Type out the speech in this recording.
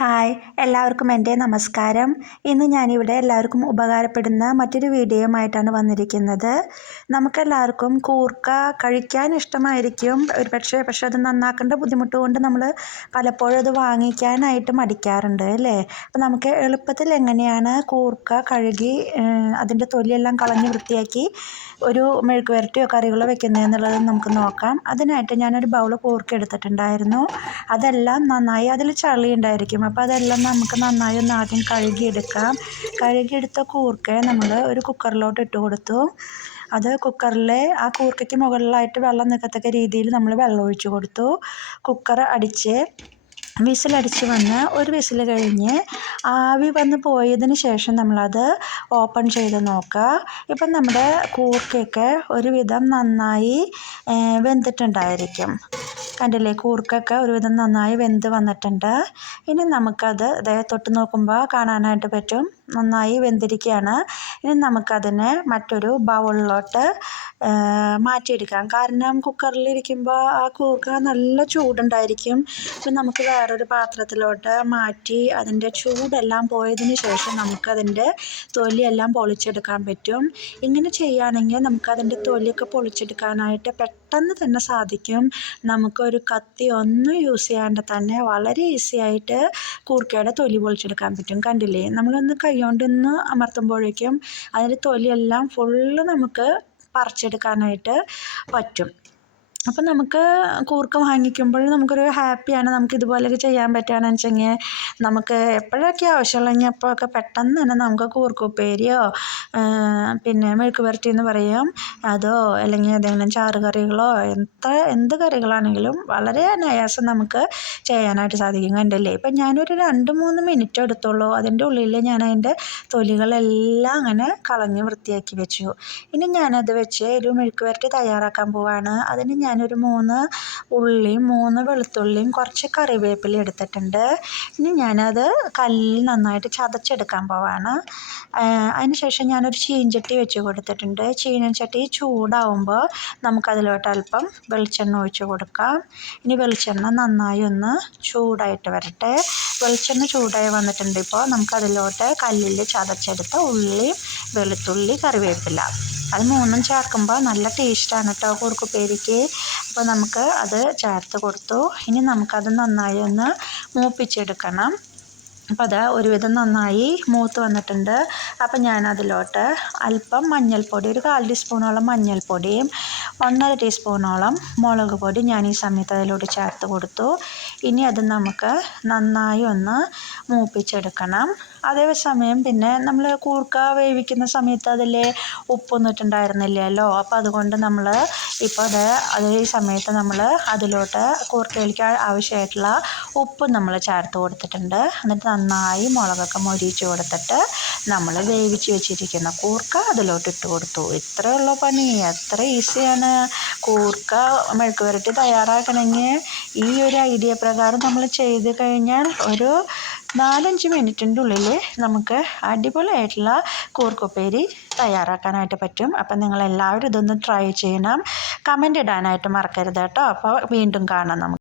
Hi, എല്ലാവർക്കും എൻ്റെ നമസ്കാരം. ഇന്ന് ഞാനിവിടെ എല്ലാവർക്കും ഉപകാരപ്പെടുന്ന മറ്റൊരു വീഡിയോയുമായിട്ടാണ് വന്നിരിക്കുന്നത്. നമുക്കെല്ലാവർക്കും കൂർക്ക കഴിക്കാൻ ഇഷ്ടമായിരിക്കും. പക്ഷേ അത് നന്നാക്കേണ്ട ബുദ്ധിമുട്ട് കൊണ്ട് നമ്മൾ പലപ്പോഴും അത് വാങ്ങിക്കാനായിട്ട് മടിക്കാറുണ്ട് അല്ലേ? അപ്പോൾ നമുക്ക് എളുപ്പത്തിൽ എങ്ങനെയാണ് കൂർക്ക കഴുകി അതിൻ്റെ തൊലിയെല്ലാം കളഞ്ഞ് വൃത്തിയാക്കി ഒരു മെഴുക്ക് വരട്ടിയോ കറികളോ വെക്കുന്നതെന്നുള്ളത് നമുക്ക് നോക്കാം. അതിനായിട്ട് ഞാനൊരു ബൗൾ കൂർക്ക എടുത്തിട്ടുണ്ടായിരുന്നു. അതെല്ലാം നന്നായി അതിൽ ചളി ഉണ്ടായിരിക്കും. അപ്പോൾ അതെല്ലാം നമുക്ക് നന്നായി ഒന്ന് ആദ്യം കഴുകിയെടുക്കാം. കഴുകിയെടുത്ത കൂർക്കയെ നമ്മൾ ഒരു കുക്കറിലോട്ട് ഇട്ട് കൊടുത്തു. അത് കുക്കറിലെ ആ കൂർക്കയ്ക്ക് മുകളിലായിട്ട് വെള്ളം നിൽക്കത്തക്ക രീതിയിൽ നമ്മൾ വെള്ളം ഒഴിച്ച് കൊടുത്തു. കുക്കർ അടിച്ച് വിസിലടിച്ച് വന്ന് ഒരു വിസിൽ കഴിഞ്ഞ് ആവി വന്ന് പോയതിന് ശേഷം നമ്മളത് ഓപ്പൺ ചെയ്ത് നോക്കുക. ഇപ്പം നമ്മുടെ കൂർക്കയൊക്കെ ഒരുവിധം നന്നായി വെന്തിട്ടുണ്ടായിരിക്കും. കണ്ടില്ലേ, കൂർക്കൊക്കെ ഒരുവിധം നന്നായി വെന്ത് വന്നിട്ടുണ്ട്. ഇനി നമുക്കത് തൊട്ട് നോക്കുമ്പോൾ കാണാനായിട്ട് പറ്റും, നന്നായി വെന്തിരിക്കുകയാണ്. ഇനി നമുക്കതിനെ മറ്റൊരു ബൗളിലോട്ട് മാറ്റിയെടുക്കാം. കാരണം കുക്കറിലിരിക്കുമ്പോൾ ആ കൂർക്ക നല്ല ചൂടുണ്ടായിരിക്കും. അപ്പം നമുക്ക് വേറൊരു പാത്രത്തിലോട്ട് മാറ്റി അതിൻ്റെ ചൂടെല്ലാം പോയതിന് ശേഷം നമുക്കതിൻ്റെ തൊലിയെല്ലാം പൊളിച്ചെടുക്കാൻ പറ്റും. ഇങ്ങനെ ചെയ്യുകയാണെങ്കിൽ നമുക്കതിൻ്റെ തൊലിയൊക്കെ പൊളിച്ചെടുക്കാനായിട്ട് പെട്ടെന്ന് തന്നെ സാധിക്കും. നമുക്കൊരു കത്തി ഒന്നും യൂസ് ചെയ്യാണ്ട് തന്നെ വളരെ ഈസി ആയിട്ട് കൂർക്കയുടെ തൊലി പൊളിച്ചെടുക്കാൻ പറ്റും. കണ്ടില്ലേ, നമ്മളൊന്ന് കൈകൊണ്ടൊന്ന് അമർത്തുമ്പോഴേക്കും അതിൻ്റെ തൊലിയെല്ലാം ഫുള്ള് നമുക്ക് പറിച്ചെടുക്കാനായിട്ട് പറ്റും. അപ്പം നമുക്ക് കൂർക്ക വാങ്ങിക്കുമ്പോൾ നമുക്കൊരു ഹാപ്പിയാണ്. നമുക്ക് ഇതുപോലെയൊക്കെ ചെയ്യാൻ പറ്റുകയാണെന്ന് വെച്ചെങ്കിൽ നമുക്ക് എപ്പോഴൊക്കെ ആവശ്യമുള്ളെങ്കിൽ അപ്പോഴൊക്കെ പെട്ടെന്ന് തന്നെ നമുക്ക് കൂർക്ക ഉപ്പേരിയോ പിന്നെ മെഴുക്ക് വരട്ടി എന്ന് പറയും അതോ അല്ലെങ്കിൽ ഏതെങ്കിലും ചാറ് കറികളോ എന്ത് കറികളാണെങ്കിലും വളരെ അനായാസം നമുക്ക് ചെയ്യാനായിട്ട് സാധിക്കും. കണ്ടില്ലേ, ഇപ്പം ഞാനൊരു 2-3 മിനിറ്റ് എടുത്തുള്ളൂ. അതിൻ്റെ ഉള്ളിൽ ഞാൻ അതിൻ്റെ തൊലികളെല്ലാം അങ്ങനെ കളഞ്ഞ് വൃത്തിയാക്കി വെച്ചു. ഇനി ഞാനത് വെച്ച് ഒരു മെഴുക്ക് വരട്ടി തയ്യാറാക്കാൻ പോവാണ്. അതിന് ഞാനൊരു 3 ഉള്ളിയും 3 വെളുത്തുള്ളിയും കുറച്ച് കറിവേപ്പില എടുത്തിട്ടുണ്ട്. ഇനി ഞാനത് കല്ലിൽ നന്നായിട്ട് ചതച്ചെടുക്കാൻ പോവാണ്. അതിനുശേഷം ഞാനൊരു ചീനച്ചട്ടി വെച്ച് കൊടുത്തിട്ടുണ്ട്. ചീനച്ചട്ടി ചൂടാവുമ്പോൾ നമുക്കതിലോട്ട് അല്പം വെളിച്ചെണ്ണ ഒഴിച്ച് കൊടുക്കാം. ഇനി വെളിച്ചെണ്ണ നന്നായി ഒന്ന് ചൂടായിട്ട് വരട്ടെ. വെളിച്ചെണ്ണ ചൂടായി വന്നിട്ടുണ്ട്. ഇപ്പോൾ നമുക്കതിലോട്ട് കല്ലിൽ ചതച്ചെടുത്ത ഉള്ളി, വെളുത്തുള്ളി, കറിവേപ്പില അത് 3ഉം ചേർക്കുമ്പോൾ നല്ല ടേസ്റ്റാണ് കേട്ടോ കൂർക്കുപ്പേരിക്ക്. അപ്പോൾ നമുക്ക് അത് ചേർത്ത് കൊടുത്തു. ഇനി നമുക്കത് നന്നായി ഒന്ന് മൂപ്പിച്ചെടുക്കണം. അപ്പോൾ അത് ഒരുവിധം നന്നായി മൂത്ത് വന്നിട്ടുണ്ട്. അപ്പം ഞാനതിലോട്ട് അല്പം മഞ്ഞൾപ്പൊടി, ഒരു 1/4 ടീസ്പൂണോളം മഞ്ഞൾപ്പൊടിയും 1.5 ടീസ്പൂണോളം മുളക് പൊടി ഞാൻ ഈ സമയത്ത് അതിലോട്ട് ചേർത്ത് കൊടുത്തു. ഇനി അത് നമുക്ക് നന്നായി ഒന്ന് മൂപ്പിച്ചെടുക്കണം. അതേസമയം പിന്നെ നമ്മൾ കൂർക്ക വേവിക്കുന്ന സമയത്ത് അതിൽ ഉപ്പൊന്നും ഇട്ടുണ്ടായിരുന്നില്ലല്ലോ. അപ്പോൾ അതുകൊണ്ട് നമ്മൾ ഇപ്പോൾ അതേ സമയത്ത് നമ്മൾ അതിലോട്ട് കൂർക്കയിലേക്ക് ആവശ്യമായിട്ടുള്ള ഉപ്പും നമ്മൾ ചേർത്ത് കൊടുത്തിട്ടുണ്ട്. എന്നിട്ട് നന്നായി മുളകൊക്കെ മൊരിയിച്ച് കൊടുത്തിട്ട് നമ്മൾ വേവിച്ച് വെച്ചിരിക്കുന്ന കൂർക്ക അതിലോട്ട് ഇട്ട് കൊടുത്തു. ഇത്രയേ ഉള്ളൂ പണി, എത്ര ഈസിയാണ്. കൂർക്ക മെഴുക്ക് വരട്ടി തയ്യാറാക്കണമെങ്കിൽ ഈ ഒരു ഐഡിയ പ്രകാരം നമ്മൾ ചെയ്ത് കഴിഞ്ഞാൽ ഒരു 4-5 മിനിറ്റിൻ്റെ ഉള്ളിൽ നമുക്ക് അടിപൊളിയായിട്ടുള്ള കൂർക്കുപ്പേരി തയ്യാറാക്കാനായിട്ട് പറ്റും. അപ്പം നിങ്ങളെല്ലാവരും ഇതൊന്ന് ട്രൈ ചെയ്യണം. കമൻ്റ് ഇടാനായിട്ട് മറക്കരുത് കേട്ടോ. അപ്പോൾ വീണ്ടും കാണാം നമുക്ക്.